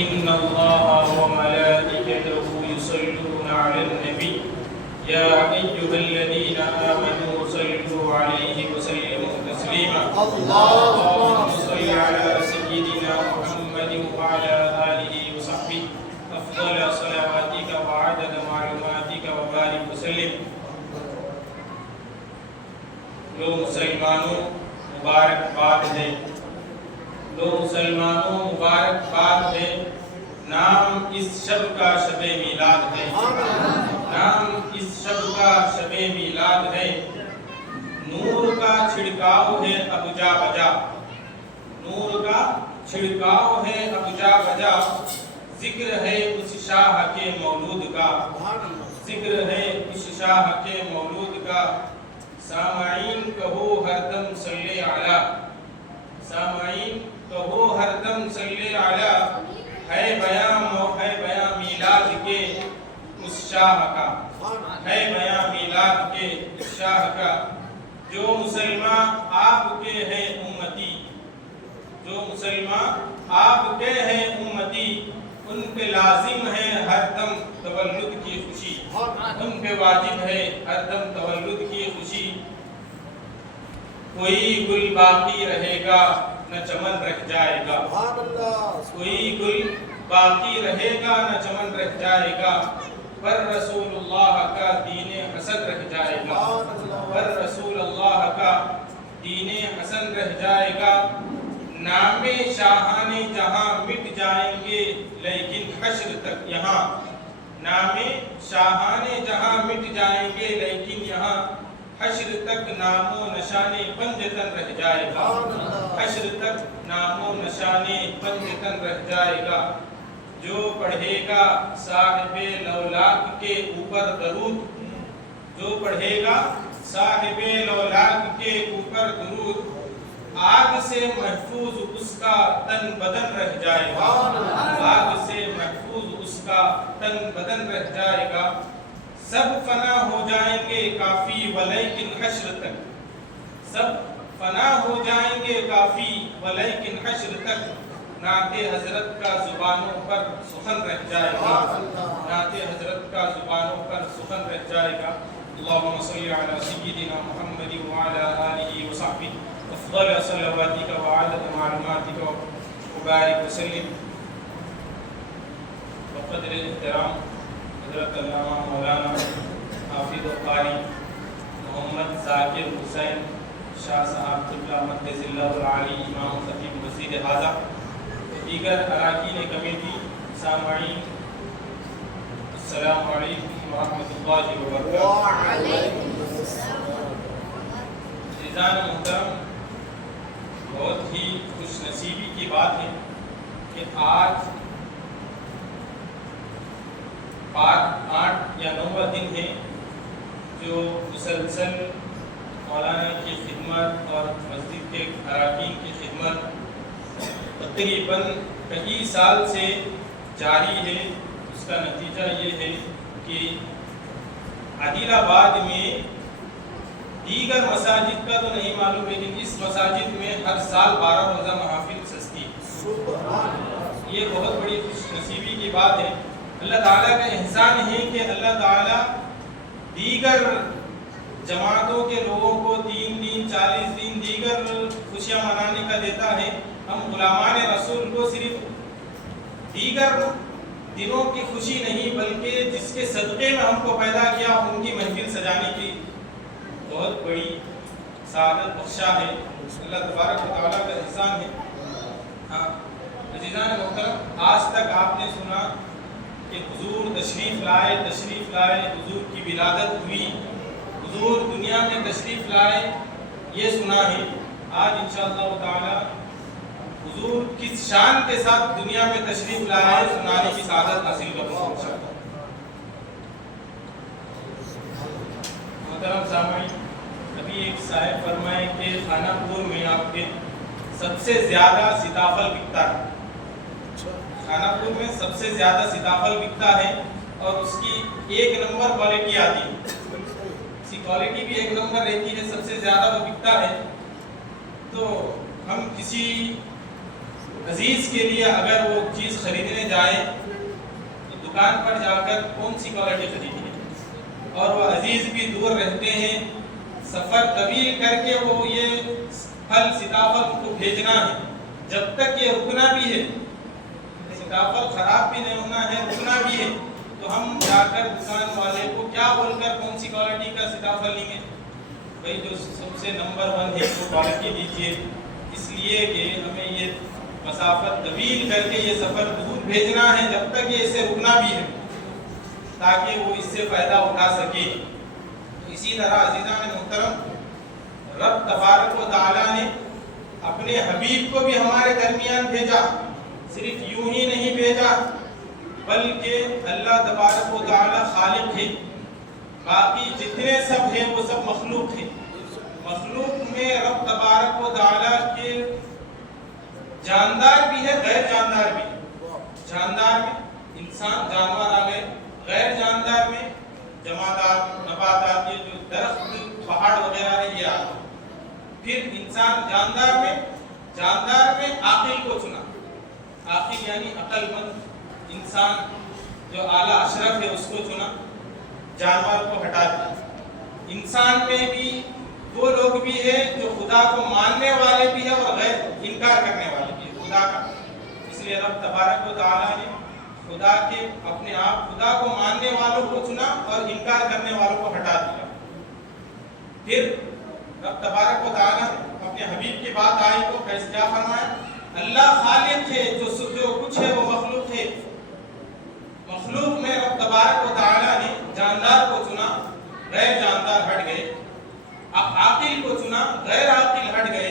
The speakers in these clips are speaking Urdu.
إن الله وملائكته يصلون على النبي يا أيها الذين آمنوا صلوا عليه وسلموا تسليما اللهم صل على سيدنا محمد وعلى آله وصحبه أفضل صلواتك وعدد معلوماتك وبارك وسلم. لو مسلمانوں مبارکباد ہے، لو مسلمانوں مبارکباد ہے، نام اس شب کا شب میلاد ہے، نام اس شب کا شب میلاد ہے. نور کا چھڑکاؤ ہے اب جا بجا، نور کا چھڑکاؤ ہے اب جا بجا. ذکر ہے اس شاہ کے مولود کا، ذکر ہے اس شاہ کے مولود کا. سامعین کہو ہر دم صلی علی، سامعین کہو ہر دم صلی علی. ہے بیان میلاد کے اس شاہ کا، ہے بیان میلاد کے اس شاہ کا. جو مسلمان آپ کے ہیں امتی، جو مسلمان آپ کے ہیں امتی، ان پہ لازم ہے ہر دم تولد کی خوشی، ان پہ واجب ہے ہر دم تولد کی خوشی. کوئی گل باقی رہے گا نہ چمن رہ جائے گا، کوئی گل باقی رہے گا نہ چمن رہ جائے گا. پر رسول اللہ کا دین حسن رہ جائے گا، پر رسول اللہ کا دین حسن رہ جائے گا. نام شاہان جہاں مٹ جائیں گے لیکن حشر تک یہاں، نام شاہان جہاں مٹ جائیں گے لیکن یہاں حشر تک نام و نشان پنجتن رہ جائے گا، حشر تک نام و نشان پنجتن رہ جائے گا. جو پڑھے گا صاحب لولاک کے اوپر درود، جو پڑھے گا صاحب لولاک کے اوپر درود، آگ سے محفوظ اس کا تن بدن رہ جائے گا، آگ سے محفوظ اس کا تن بدن رہ جائے گا. سب فنا ہو جائیں گے کافی ولیکن حشر تک، سب فنا ہو جائیں گے کافی ولیکن حشر تک. نعت حضرت کا زبانوں پر سخن رہ جائے گا، نعت حضرت کا زبانوں پر سخن رہ جائے گا. اللہم صلی علی سیدنا محمد وعلی آلہ وصحبہ افضل صلواتک وعدد معلوماتک وبارک وسلم. بقدر احترام حضرت علامہ مولانا حافظ و قاری محمد ذاکر حسین شاہ صاحب قبلہ مقدس اللہ العالی امام خطیب مسجد حاضہ، دیگر اراکین کمیٹی، سامعین، السلام علیکم ورحمۃ اللہ وبرکاتہ. عزیزان محترم، بہت ہی خوش نصیبی کی بات ہے کہ آج 8 یا 9واں دن ہے جو مسلسل مولانا کی خدمت اور مسجد کے اراکین کی خدمت تقریباً کئی سال سے جاری ہے. اس کا نتیجہ یہ ہے کہ عادل آباد میں دیگر مساجد کا تو نہیں معلوم لیکن اس مساجد میں ہر سال 12 روزہ محافل سجتی. یہ بہت بڑی خوش نصیبی کی بات ہے. اللہ تعالیٰ کا احسان ہے کہ اللہ تعالیٰ دیگر جماعتوں کے لوگوں کو 3 دن 40 دن دیگر خوشیاں منانے کا دیتا ہے. ہم غلامان رسول کو صرف دیگر دنوں کی خوشی نہیں بلکہ جس کے صدقے میں ہم کو پیدا کیا ان کی محفل سجانے کی بہت بڑی سعادت بخشا ہے. اللہ تبارک و تعالیٰ کا احسان ہے. عزیزان محترم، آج تک آپ نے سنا کہ حضور تشریف لائے، حضور کی ولادت ہوئی، حضور دنیا میں تشریف لائے، یہ سنا ہے. آج انشاءاللہ تعالی حضور کس شان کے ساتھ دنیا میں تشریف لائے سنانے کی سعادت حاصل کروں انشاءاللہ. محترم سامعین، ابھی ایک صاحب فرمائے کہ خانہ پور میں آپ کے سب سے زیادہ سیتافل بکتا ہے، خانہ پور میں سب سے زیادہ سیتافل بکتا ہے اور اس کی 1 نمبر کوالٹی آتی ہے. اس کی کوالٹی بھی 1 نمبر رہتی ہے، سب سے زیادہ وہ بکتا ہے. تو ہم کسی عزیز کے لیے اگر وہ چیز خریدنے جائیں تو دکان پر جا کر کون سی کوالٹی خریدیں، اور وہ عزیز بھی دور رہتے ہیں، سفر طویل کر کے وہ یہ پھل سیتافل کو بھیجنا ہے، جب تک یہ رکنا بھی ہے، سیتافل خراب بھی نہیں ہونا ہے، رکنا بھی ہے، تو ہم جا کر دکان والے کو کیا بول کر کون سی کوالٹی کا سیتافل لیں گے؟ بھائی جو سب سے نمبر 1 ہے وہ کوالٹی دیجیے، اس لیے کہ ہمیں یہ مسافت طویل کر کے یہ سفر دور بھیجنا ہے، جب تک یہ اسے رکنا بھی ہے تاکہ وہ اس سے فائدہ اٹھا سکے۔ اسی طرح عزیزان محترم، رب تبارک و تعالیٰ نے اپنے حبیب کو بھی ہمارے درمیان بھیجا، صرف یوں ہی نہیں بھیجا بلکہ اللہ تبارک و تعالیٰ خالق ہے، باقی جتنے سب ہیں وہ سب مخلوق ہیں، مخلوق میں رب تبارک و تعالیٰ کے جاندار بھی ہے، غیر جاندار بھی ہے۔ جاندار میں انسان جانور آ گئے، غیر جاندار میں جمادات نباتات، یہ جو درخت پہاڑ وغیرہ ہے یہ آ گئے۔ پھر انسان جاندار میں عاقل کو چنا، عاقل یعنی عقل مند انسان جو اعلیٰ اشرف ہے اس کو چنا، جانور کو ہٹا دیا۔ انسان میں بھی وہ لوگ بھی ہیں جو خدا کو ماننے والے بھی ہیں اور غیر انکار کرنے والے بھی ہیں خدا کا، اس لیے رب تبارک و تعالیٰ نے خدا کے اپنے آپ خدا کو ماننے والوں کو چنا اور انکار کرنے والوں کو ہٹا دیا۔ پھر رب تبارک و تعالیٰ نے اپنے حبیب کی بات آئی تو کیا فرمایا؟ اللہ خالق ہے، جو کچھ ہے وہ مخلوق ہے، مخلوق میں رب تبارک و تعالیٰ نے جاندار کو چنا، غیر جاندار ہٹ گئے، عاقل کو چنا، غیر عاقل ہٹ گئے۔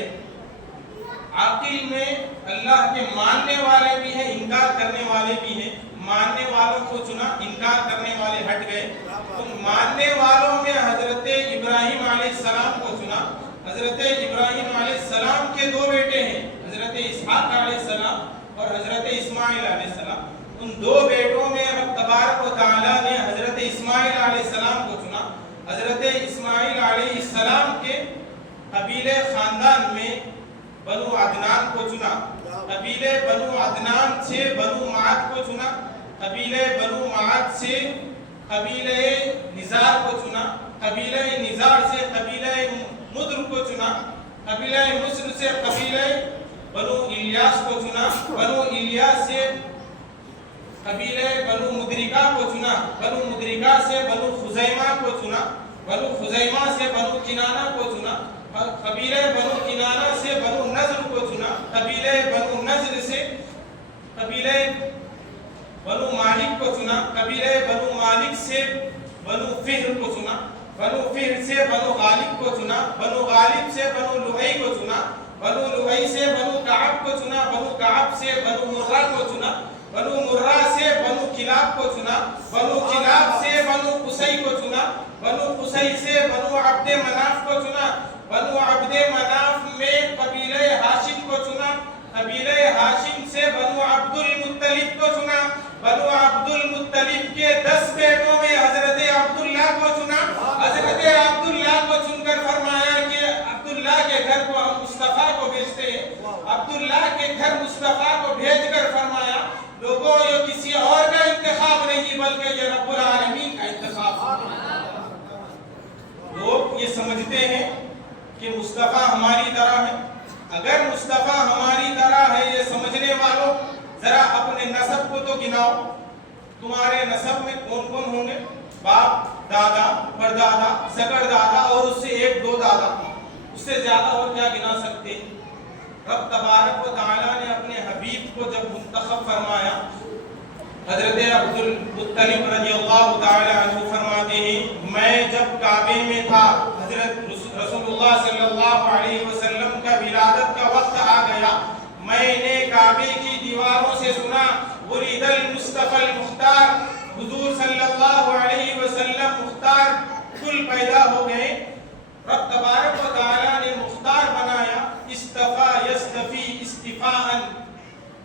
عاقل میں اللہ کے ماننے والے بھی ہیں، انکار کرنے والے بھی ہیں، ماننے والوں کو چنا، انکار کرنے والے ہٹ گئے۔ تو ماننے والوں میں حضرت ابراہیم علیہ السلام کو چنا۔ حضرت ابراہیم علیہ السلام کے 2 بیٹے ہیں، حضرت اسحاق علیہ السلام اور حضرت اسماعیل علیہ السلام۔ ان 2 بیٹوں میں رب تبارک و تعالیٰ نے حضرت اسماعیل علیہ السلام کو چنا۔ حضرت اسماعیل علیہ السلام کے قبیلے خاندان میں بنو عدنان کو چنا، قبیلے بنو عدنان سے بنو معد کو چنا، قبیلے بنو معد سے قبیلے نزار کو چنا، قبیلے نزار سے قبیلے مدر کو چنا، قبیلے مصر سے قبیلے بنو الیاس کو چنا، بنو الیاس سے قبیلے بنو مدرکہ کو چنا، بنو مدرکہ سے بنو خزیمہ کو چنا، بنو خزیمہ سے بنو کنانہ کو چنا، قبیلے بنو کنانہ سے بنو نضر کو چنا، قبیلے بنو نضر سے قبیلے بنو مالک کو چنا، قبیلے بنو مالک سے بنو فہر کو چنا، بنو فہر سے بنو غالب کو چنا، بنو غالب سے بنو لؤی کو چنا، بنو لؤی سے بنو کعب کو چنا، بنو کعب سے بنو مرہ کو چنا، بنو مرہ سے بنو کلاب کو چنا، بنو کلاب سے بنو قصی کو چنا، بنو قصی سے بنو عبد مناف کو چنا، بنو عبد مناف میں قبیلہ ہاشم کو چنا، قبیلہ ہاشم سے بنو عبد المطلب کو چنا، بنو عبد المطلب کے 10 بیٹوں میں حضرت عبداللہ کو چنا، حضرت عبداللہ کو چن کر فرمایا کہ عبداللہ کے گھر کو ہم مصطفیٰ کو بھیجتے ہیں۔ عبداللہ کے گھر مصطفیٰ کو بھیج کر فرمایا لوگوں یہ کسی اور کا انتخاب نہیں بلکہ یہ رب العالمین کا انتخاب ہے۔ لوگ یہ سمجھتے ہیں کہ مصطفیٰ ہماری طرح ہے، اگر مصطفیٰ ہماری طرح ہے یہ سمجھنے والوں ذرا اپنے نسب کو تو گناؤ، تمہارے نسب میں کون کون ہوں گے؟ باپ، دادا، پردادا، سکر دادا اور اس سے 1-2 دادا، اس سے زیادہ اور کیا گنا سکتے ہیں؟ رب تبارک و تعالیٰ نے اپنے حبیب کو جب منتخب فرمایا، حضرت عبد المطلب رضی اللہ تعالی عنہ فرماتے ہیں میں جب کعبے میں تھا، حضرت رسول اللہ صلی اللہ علیہ وسلم کا ولادت کا وقت آ گیا، میں نے کعبے کی دیواروں سے سنا ولد المصطفی المختار، حضور صلی اللہ علیہ وسلم مختار کل پیدا ہو گئے۔ رب تبارک و تعالیٰ نے مختار بنایا، استفا یستفی استفاءً،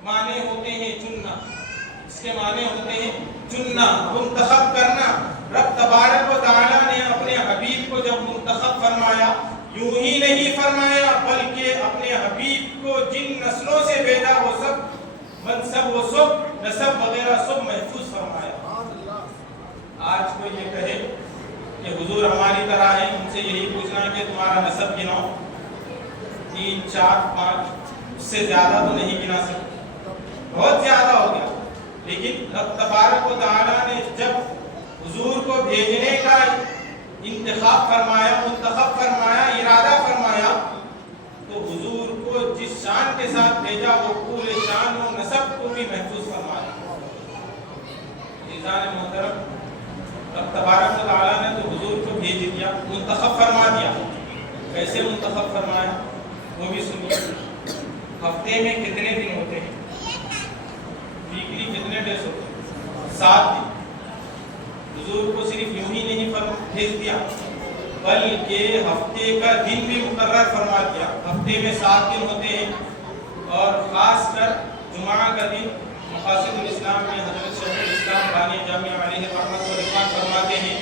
معنی ہوتے ہیں چننا، اس کے معنی ہوتے ہیں چننا، منتخب کرنا۔ رب تبارک و تعالیٰ نے اپنے حبیب کو جب منتخب فرمایا، یوں ہی نہیں فرمایا بلکہ اپنے حبیب کو جن نسلوں سے بھیجا وہ سب منصب و سب نسب وغیرہ سب محفوظ فرمایا۔ آج کوئی یہ کہے کہ حضور ہماری طرح ہیں، ان سے یہی پوچھنا کہ تمہارا نسب گناؤ، 3 4 5 اس سے زیادہ تو نہیں گنا سکتے، بہت زیادہ ہو گیا۔ لیکن رب تبارک و تعالیٰ نے جب حضور کو بھیجنے کا انتخاب فرمایا، منتخب فرمایا، ارادہ فرمایا، تو حضور کو جس شان کے ساتھ بھیجا وہ پورے شان و نسب کو بھی محفوظ فرمایا۔ عزیزان محترم، رب تبارک و تعالیٰ نے تو حضور کو بھیج دیا، منتخب فرما دیا۔ کیسے منتخب فرمایا وہ بھی سنیے۔ ہفتے میں کتنے دن ہوتے ہیں؟ ویکلی کتنے ڈیز ہوتے ہیں؟ 7 دن۔ حضور کو صرف یوں ہی نہیں بھیج دیا بلکہ ہفتے کا دن بھی مقرر فرما دیا۔ ہفتے میں 7 دن ہوتے ہیں اور خاص کر جمعہ کا دن مقاصد الاسلام میں حضرت شیخ الاسلام بانی جامعہ علیہ رحمت و رضوان فرماتے ہیں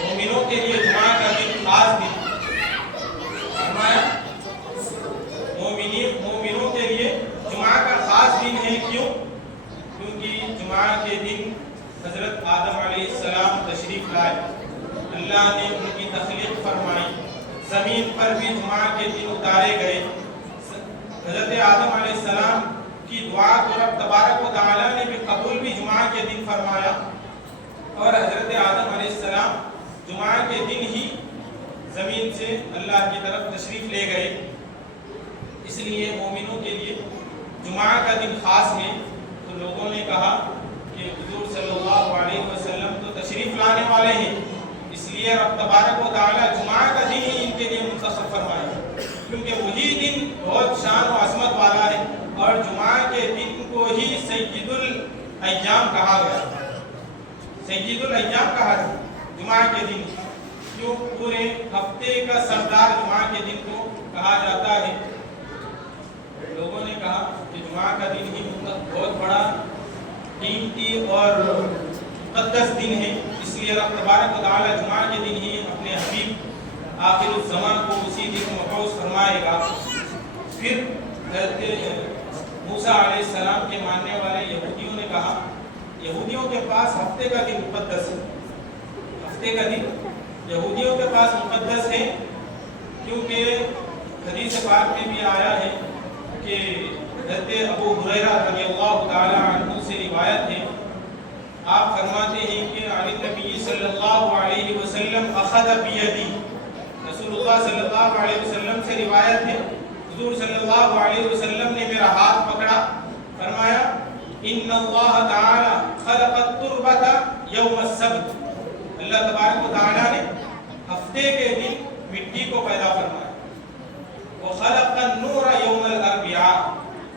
مومنوں کے لیے جمعہ کا دن خاص دن فرمایا۔ مومنوں کے لیے جمعہ کا خاص دن ہے، کیوں؟ کیونکہ جمعہ کے دن حضرت آدم علیہ السلام تشریف لائے، اللہ نے ان کی تخلیق فرمائی، زمین پر بھی جمعہ کے دن اتارے گئے۔ حضرت آدم علیہ السلام کی دعا کو رب تبارک و تعالیٰ نے بھی قبول بھی جمعہ کے دن فرمایا، اور حضرت آدم علیہ السلام جمعہ کے دن ہی زمین سے اللہ کی طرف تشریف لے گئے۔ اس لیے مومنوں کے لیے جمعہ کا دن خاص ہے۔ تو لوگوں نے کہا کہ حضور صلی اللہ علیہ وسلم تو تشریف لانے والے ہیں، اس لیے رب تبارک و تعالیٰ جمعہ کا دن ہی ان کے لیے منتخب فرمایا، کیونکہ وہی دن بہت شان و عظمت والا ہے، اور جمعہ کے دن کو ہی سید الایام کہا گیا۔ سید الایام کہا گیا جمعہ کے دن، کیوں؟ پورے ہفتے کا سردار جمعہ کے دن کو کہا جاتا ہے۔ لوگوں نے کہا کہ جمعہ کا دن ہی بہت بڑا قیمتی اور مقدس دن ہے، اس لیے رب تبارک و تعالیٰ جمعہ کے دن ہی اپنے حبیب آخر الزمان کو اسی دن مبعوث فرمائے گا۔ پھر حضرت موسیٰ علیہ السلام کے ماننے والے یہودیوں نے کہا، یہودیوں کے پاس ہفتے کا دن مقدس ہے، ہفتے کا دن یہودیوں کے پاس مقدس ہے، کیونکہ حدیث پاک میں بھی آیا ہے کہ حضرت ابو ہریرہ رضی اللہ تعالی عنہ سے روایت ہے، آپ فرماتے ہیں کہ عن النبی صلی اللہ علیہ وسلم اخذ بیدی، رسول اللہ صلی اللہ علیہ وسلم سے روایت ہے حضور صلی اللہ علیہ وسلم نے میرا ہاتھ پکڑا، فرمایا ان اللہ تعالی خلق التربۃ یوم السبت، اللہ تبارک و تعالی نے ہفتے کے دن مٹی کو پیدا فرمایا، وخلق النور یوم الاربعاء،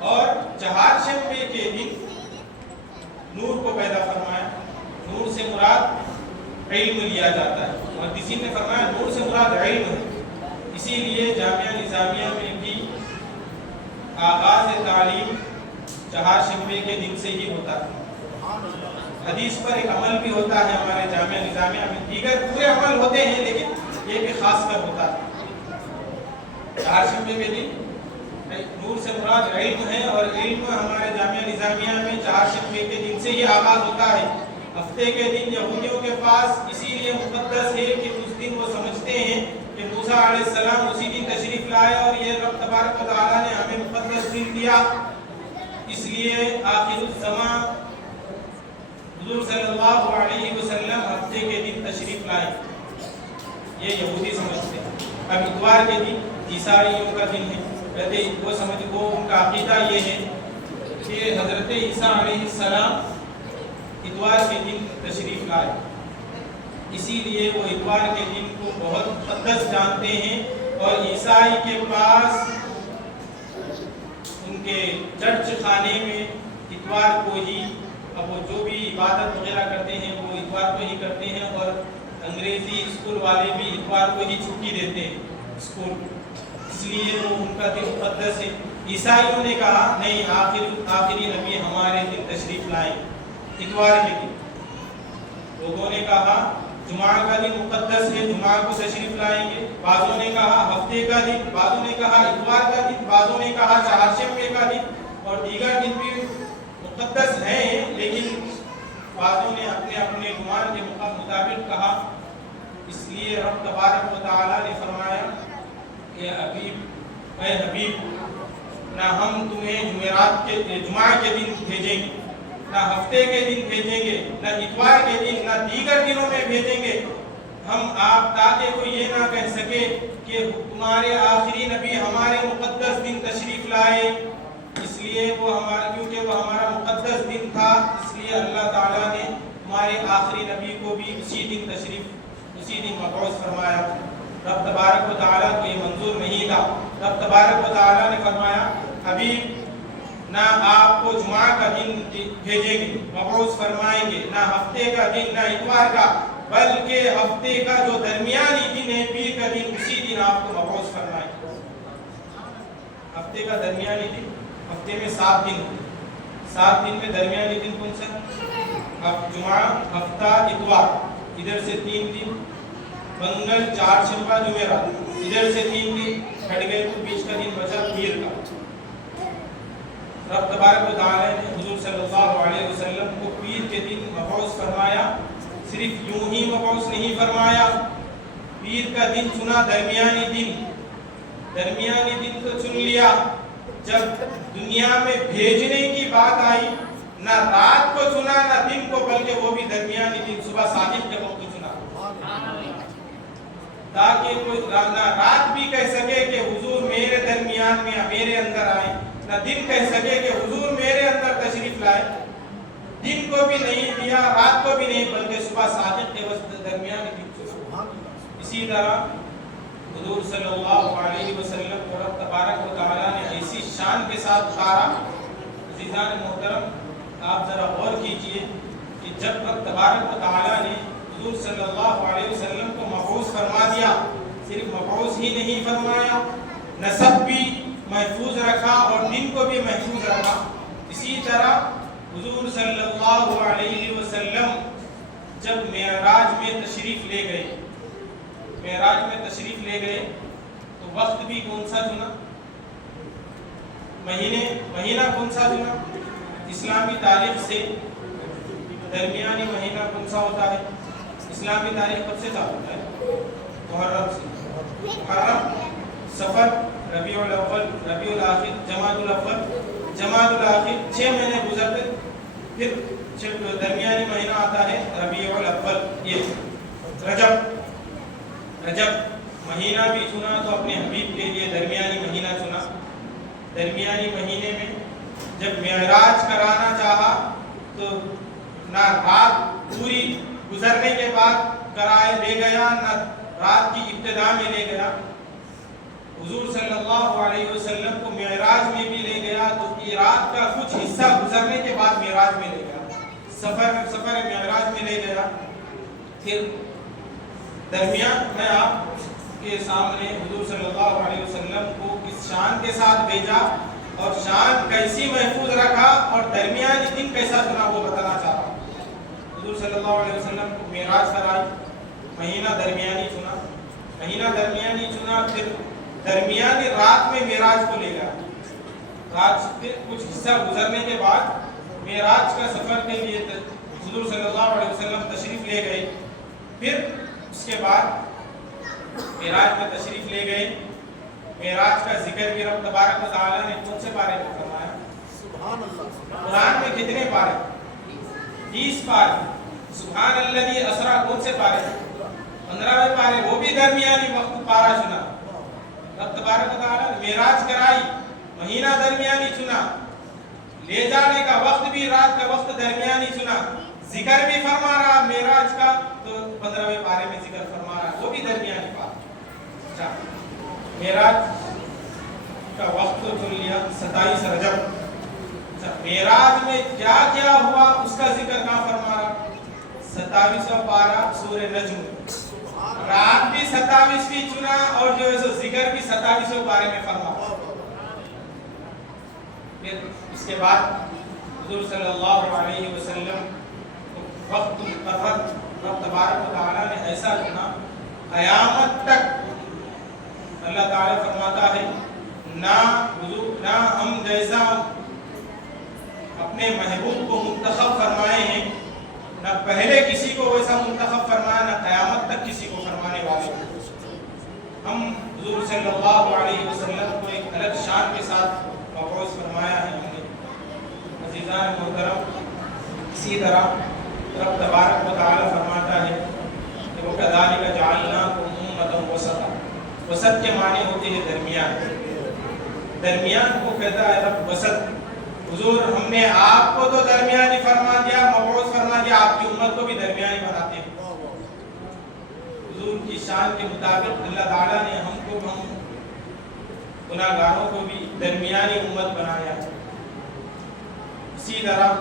اور چہارشنبے کے دن نور کو پیدا فرمایا۔ نور سے مراد علم لیا جاتا ہے، محدثین نے فرمایا نور سے مراد علم ہے، اسی لیے جامعہ نظامیہ میں بھی آغاز تعلیم چہارشنبے کے دن سے ہی ہوتا ہے۔ حدیث پر ایک عمل بھی ہوتا ہے ہمارے جامعہ نظامیہ میں، دیگر پورے عمل ہوتے ہیں لیکن یہ بھی خاص کر ہوتا ہے۔ چہارشنبے کے دن نور سے مراد علم ہے، اور علم ہمارے جامعہ نظامیہ میں چہارشنبے کے دن سے ہی آغاز ہوتا ہے۔ ہفتے کے دن یہودیوں کے پاس اسی لیے مقدس ہے کہ اس دن وہ سمجھتے ہیں کہ موسیٰ علیہ السلام اسی دن تشریف لائے، اور یہ رب تبارک و تعالیٰ نے ہمیں مقدس دن دیا، اس لیے آخر الزمان حضور صلی اللہ علیہ وسلم ہفتے کے دن تشریف لائے، یہ یہودی سمجھتے ہیں۔ اب اتوار کے دن عیسائیوں کا دن ہے، کہتے وہ ان کا عقیدہ یہ ہے کہ حضرت عیسیٰ علیہ السلام اتوار کے دن تشریف لائے، اسی لیے وہ اتوار کے دن کو بہت مقدس جانتے ہیں، اور عیسائی کے پاس ان کے چرچ خانے میں اتوار کو ہی، اب وہ جو بھی عبادت وغیرہ کرتے ہیں وہ اتوار کو ہی کرتے ہیں، اور انگریزی اسکول والے بھی اتوار کو ہی چھٹی دیتے ہیں اسکول، اس لیے وہ ان کا دن مقدس ہے۔ عیسائیوں نے کہا نہیں، آخری نبی ہمارے دن تشریف لائیں اتوار کے دن۔ لوگوں نے کہا جمعہ کا دن مقدس ہے، جمعہ کو تشریف لائیں گے، بعضوں نے کہا ہفتے کا دن، بعضوں نے کہا اتوار کا دن، بعضوں نے کہا چہارشنبے کا دن، اور دیگر دن بھی مقدس ہیں، لیکن بعضوں نے اپنے اپنے گمان کے مطابق کہا، اس لیے رب تبارک و تعالیٰ نے فرمایا کہ اے حبیب، نہ ہم تمہیں جمعہ کے دن بھیجیں گے، نہ ہفتے کے دن بھیجیں گے، نہ اتوار کے دن، نہ دیگر دنوں میں بھیجیں گے ہم آپ، تاکہ کوئی یہ نہ کہہ سکے کہ تمہارے آخری نبی ہمارے مقدس دن تشریف لائے، اس لیے کیونکہ وہ ہمارا مقدس دن تھا، اس لیے اللہ تعالیٰ نے ہمارے آخری نبی کو بھی اسی دن مبعوث فرمایا۔ رب تبارک و تعالیٰ کو یہ منظور نہیں تھا۔ رب تبارک و تعالیٰ نے فرمایا حبیب، نہ آپ کو جمعہ کا دن بھیجیں گے، مبعوث فرمائیں گے، نہ ہفتے کا دن، نہ اتوار کا، بلکہ ہفتے کا جو درمیانی دن ہے، پیر کا دن، اسی دن آپ کو مبعوث فرمائیں گے۔ ہفتے کا درمیانی دن، ہفتے میں 7 دن ہوتے ہیں، 7 دن میں درمیانی دن کون سا؟ جمعہ، ہفتہ، اتوار، ادھر سے 3 دن، منگل، چہارشنبہ، جمعرات، ادھر سے 3 دن ہٹ گئے تو بیچ کا دن بچا پیر کا۔ رب تبارک و تعالیٰ نے حضور صلی اللہ علیہ وسلم کو پیر کے دن مبعوث فرمایا، صرف یوں ہی مبعوث نہیں فرمایا، پیر کا دن چنا، درمیانی دن تو چن لیا، جب دنیا میں بھیجنے کی بات آئی، نہ رات کو چنا نہ دن کو، بلکہ وہ بھی درمیانی دن، صبح صادق کے وقت چنا، تاکہ کوئی نہ رات بھی کہہ سکے کہ حضور میرے درمیان میں، میرے اندر آئے، نہ دن کہہ سکے کہ حضور میرے اندر تشریف لائے۔ دن کو بھی نہیں دیا، رات کو بھی نہیں، بلکہ صبح صادق کے وقت درمیانی دن چنا۔ اسی طرح حضور صلی اللہ علیہ وسلم کو رب تبارک و تعالیٰ نے ایسی شان کے ساتھ اتارا۔ عزیزان محترم، آپ ذرا غور کیجئے کہ جب رب تبارک و تعالیٰ نے حضور صلی اللہ علیہ وسلم کو مبعوث فرما دیا، صرف مبعوث ہی نہیں فرمایا، نسب بھی محفوظ رکھا اور دن کو بھی محفوظ رکھا۔ اسی طرح حضور صلی اللہ علیہ وسلم جب معراج میں تشریف لے گئے تو وقت بھی کون سا چنا؟ مہینہ کون سا چنا؟ اسلامی تاریخ سے درمیانی مہینہ کون سا ہوتا ہے؟ اسلامی تاریخ کب سے چالو ہوتا ہے؟ محرم سے۔ محرم، صفر، ربیع الاول، ربیع الاخر، جمادی الاخر، 6 مہینے گزرتے، پھر درمیانی مہینہ آتا ہے ربیع الاول۔ یہ رجب مہینہ بھی چنا تو اپنے حبیب کے لیے درمیانی مہینہ چنا۔ درمیانی مہینے میں جب معراج کرانا چاہا تو نہ رات پوری گزرنے کے بعد لے گیا، نہ رات کی ابتدا میں لے گیا۔ حضور صلی اللہ علیہ وسلم کو معراج میں بھی لے گیا تو رات کا کچھ حصہ گزرنے کے بعد معراج میں لے گیا، سفر معراج میں لے گیا۔ پھر درمیان میں آپ کے سامنے حضور صلی اللہ علیہ وسلم کو کس شان کے ساتھ بھیجا اور شان کیسی محفوظ رکھا اور درمیانی دن کیسا چنا وہ بتانا چاہ رہا ہوں۔ حضور صلی اللہ علیہ وسلم کو معراج کرائی، مہینہ درمیانی چنا، پھر درمیانی رات میں معراج کو لے گیا۔ رات سے کچھ حصہ گزرنے کے بعد معراج کا سفر کے لیے حضور صلی اللہ علیہ وسلم تشریف لے گئے۔ پھر اس کے بعد معراج میں تشریف لے گئے۔ معراج کا ذکر بھی رب تبارک و تعالیٰ نے کون سے پارے میں فرمایا؟ سبحان اللہ۔ قرآن میں کتنے پارے؟ 30 پارے۔ سبحان الذی اسرا کون سے پارے؟ 15ویں پارے، وہ بھی درمیانی وقت پارا چنا۔ رب تبارک و تعالیٰ نے معراج کرائی، مہینہ درمیانی چنا، لے جانے کا وقت بھی رات کا وقت درمیانی چنا، ذکر بھی فرما رہا معراج کا تو 15ویں پارے میں ذکر فرما رہا، وہ بھی درمیانی پارے۔ اچھا، معراج کا وقت تو چن لیا، 27 رجب۔ اچھا، معراج میں کیا کیا ہوا اس کا ذکر کہاں فرما رہا؟ 27واں پارہ سورہ نجم، رات بھی 27ویں چنا اور جو ہے سو ذکر بھی 27ویں پارے میں فرما۔ پھر اس کے بعد حضور صلی اللہ علیہ وسلم وقت مقرر رب تبارک و تعالیٰ نے ایسا چنا، قیامت تک اللہ تعالیٰ فرماتا ہے نہ ہم جیسا اپنے محبوب کو منتخب فرمائے ہیں، نہ پہلے کسی کو ویسا منتخب فرمایا، نہ قیامت تک کسی کو فرمانے والے ہیں۔ ہم حضور صلی اللہ علیہ وسلم کو ایک الگ شان کے ساتھ مبعوث فرمایا ہے ہم نے۔ عزیزان محترم، اسی طرح رب تبارک و تعالی فرماتا ہے کہ وَكَذَلِكَ جَعَلْنَاكُمْ أُمَّةً وَسَطًا۔ وسط کے معنی ہوتے ہیں درمیان، درمیان کو کہتا ہے رب وسط۔ حضور ہم نے آپ کو تو درمیانی فرما دیا، مبعوث فرما دیا، آپ کی امت کو بھی درمیانی بناتے ہیں۔ حضور کی شان کے مطابق اللہ تعالیٰ نے ہم کو، ہم گناہگاروں کو بھی درمیانی امت بنایا ہے۔ اسی طرح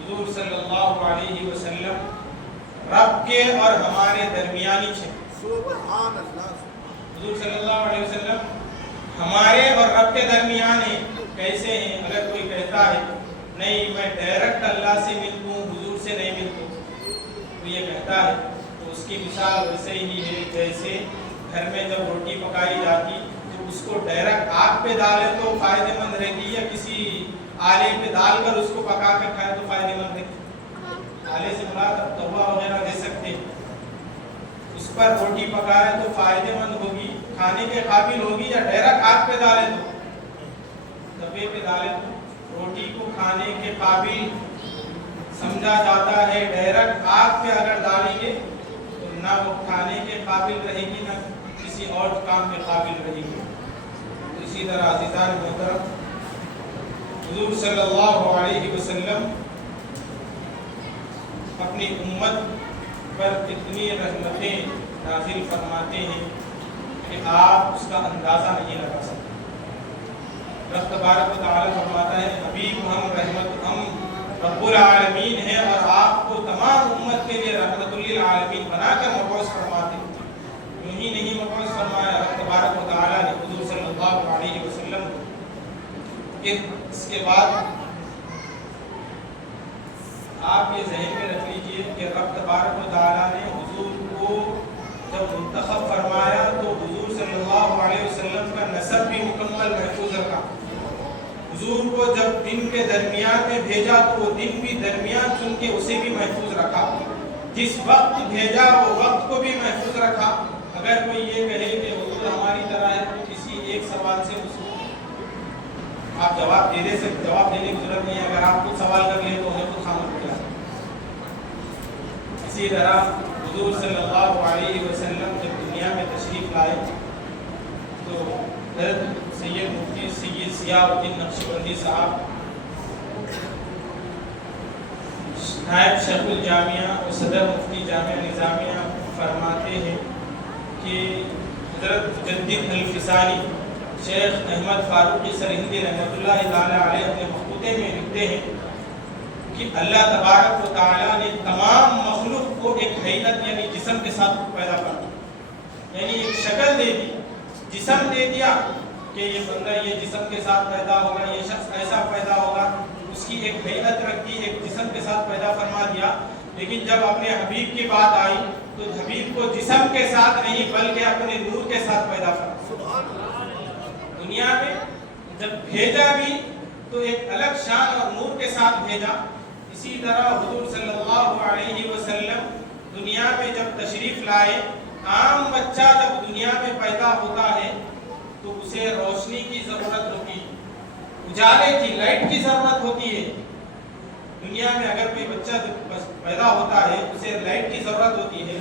حضور صلی اللہ علیہ وسلم رب کے اور ہمارے درمیانی تھے۔ سبحان اللہ۔ حضور صلی اللہ علیہ وسلم ہمارے اور رب کے درمیان ہیں۔ کیسے ہیں؟ اگر کوئی کہتا ہے نہیں میں ڈائریکٹ اللہ سے ملتا ہوں، حضور سے نہیں ملتا، تو یہ کہتا ہے تو اس کی مثال ویسے ہی ہے جیسے گھر میں جب روٹی پکائی جاتی تو اس کو ڈائریکٹ آگ پہ ڈالے تو فائدہ مند رہتی ہے، کسی آلے پہ ڈال کر اس کو پکا کر کھائے تو فائدہ مند رہتی۔ آلے سے مراد توا وغیرہ دے سکتے، اس پر روٹی پکائے تو فائدہ مند ہوگی، کھانے کے قابل ہوگی، یا ڈائریکٹ آگ پہ ڈالے تو، توے پہ ڈالے تو روٹی کو کھانے کے قابل سمجھا جاتا ہے۔ ڈائریکٹ آگ پہ اگر ڈالیں گے تو نہ وہ کھانے کے قابل رہے گی، نہ کسی اور کام کے قابل رہے گی۔ اسی طرح عزیزان محترم، حضور صلی اللہ علیہ وسلم اپنی امت پر اتنی رحمتیں نازل فرماتے ہیں کہ آپ اس کا اندازہ نہیں لگا سکتے۔ رب تبارک و تعالی فرماتا ہے حبیب ہم رحمت، ہم رب العالمین ہیں اور آپ کو تمام امت کے لیے رحمت للعالمین بنا کر مبعوث فرماتے ہیں۔ یوں ہی نہیں مبعوث فرمایا رب تبارک و تعالی نے حضور صلی اللہ علیہ وسلم کہ اس کے بعد آپ یہ ذہن میں رکھ لیجئے کہ رب تبارک و تعالیٰ نے حضور کو جب منتخب فرمایا تو حضور صلی اللہ علیہ وسلم کا نسب بھی مکمل محفوظ رکھا۔ حضور کو جب دن کے درمیان میں بھیجا تو وہ دن بھی درمیان چن کے اسے بھی محفوظ رکھا، جس وقت بھیجا وہ وقت کو بھی محفوظ رکھا۔ اگر کوئی یہ کہے کہ حضور ہماری طرح ہے تو کسی ایک سوال سے اس کو آپ جواب دے سکتے، جواب دینے کی ضرورت نہیں ہے، اگر آپ کچھ سوال کر لیں تو انہیں خود خاموش کیا۔ اسی طرح حضور صلی اللہ علیہ وسلم جب دنیا میں تشریف لائے تو حضرت سید مفتی سید ضیاء الدین نقشبندی صاحب نائب شیخ الجامعہ اور صدر مفتی جامعہ نظامیہ فرماتے ہیں کہ حضرت مجدد الفسانی شیخ احمد فاروقی سرہندی رحمۃ اللہ تعالی علیہ اپنے مخطوطے میں لکھتے ہیں کہ اللہ تبارک و تعالیٰ نے تمام مخلوق کو ایک حیت یعنی جسم کے ساتھ پیدا کر دیا، یعنی ایک شکل دے دی، جسم دے دیا کہ یہ بندہ یہ جسم کے ساتھ پیدا ہوگا، یہ شخص ایسا پیدا ہوگا، اس کی ایک حیت رکھ دی، ایک جسم کے ساتھ پیدا فرما دیا۔ لیکن جب اپنے حبیب کی بات آئی تو حبیب کو جسم کے ساتھ نہیں بلکہ اپنے نور کے ساتھ پیدا فرما۔ دنیا میں جب بھیجا بھی تو ایک الگ شان اور نور کے ساتھ بھیجا۔ اسی طرح حضور صلی اللہ علیہ وسلم دنیا میں جب تشریف لائے، عام بچہ جب دنیا میں پیدا ہوتا ہے تو اسے روشنی کی ضرورت ہوتی ہے، اجالے کی، لائٹ کی ضرورت ہوتی ہے۔ دنیا میں اگر کوئی بچہ جب پیدا ہوتا ہے اسے لائٹ کی ضرورت ہوتی ہے۔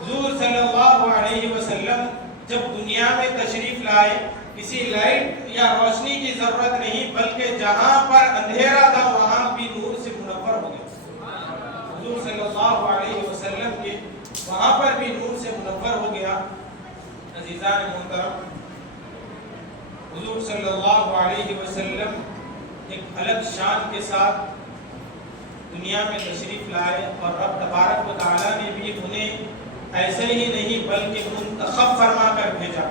حضور صلی اللہ علیہ وسلم جب دنیا میں تشریف لائے کسی لائٹ یا روشنی کی ضرورت نہیں، بلکہ جہاں پر اندھیرا تھا وہاں بھی نور سے منور ہو گیا۔ حضور صلی اللہ علیہ وسلم کے وہاں پر بھی نور سے منور ہو گیا۔ عزیزان محترم، حضور صلی اللہ علیہ وسلم ایک الگ شان کے ساتھ دنیا میں تشریف لائے اور رب تبارک و تعالیٰ نے بھی انہیں ایسے ہی نہیں بلکہ منتخب فرما کر بھیجا۔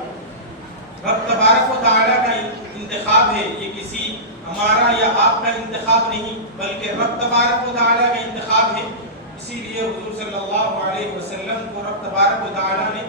رب تبارک و تعالیٰ کا انتخاب ہے، یہ کسی ہمارا یا آپ کا انتخاب نہیں بلکہ رب تبارک و تعالیٰ کا انتخاب ہے۔ اسی لیے حضور صلی اللہ علیہ وسلم کو رب تبارک و تعالیٰ نے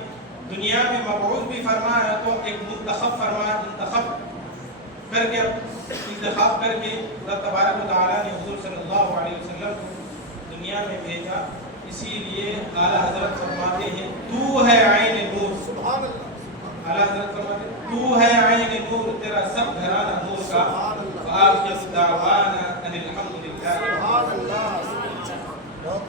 دنیا میں مبعوث بھی فرمایا تو ایک منتخب فرمایا، منتخب کر کے انتخاب کر کے اللہ تبارک و تعالیٰ نے حضور صلی اللہ علیہ وسلم کو دنیا میں بھیجا. اسی لیے اعلیٰ حضرت فرماتے ہیں تو ہے عین نور. سبحان اللہ. اعلیٰ حضرت فرماتے ہیں تو ہے عین نور، تیرا سب گھرانہ نور کا. وآخر دعوانا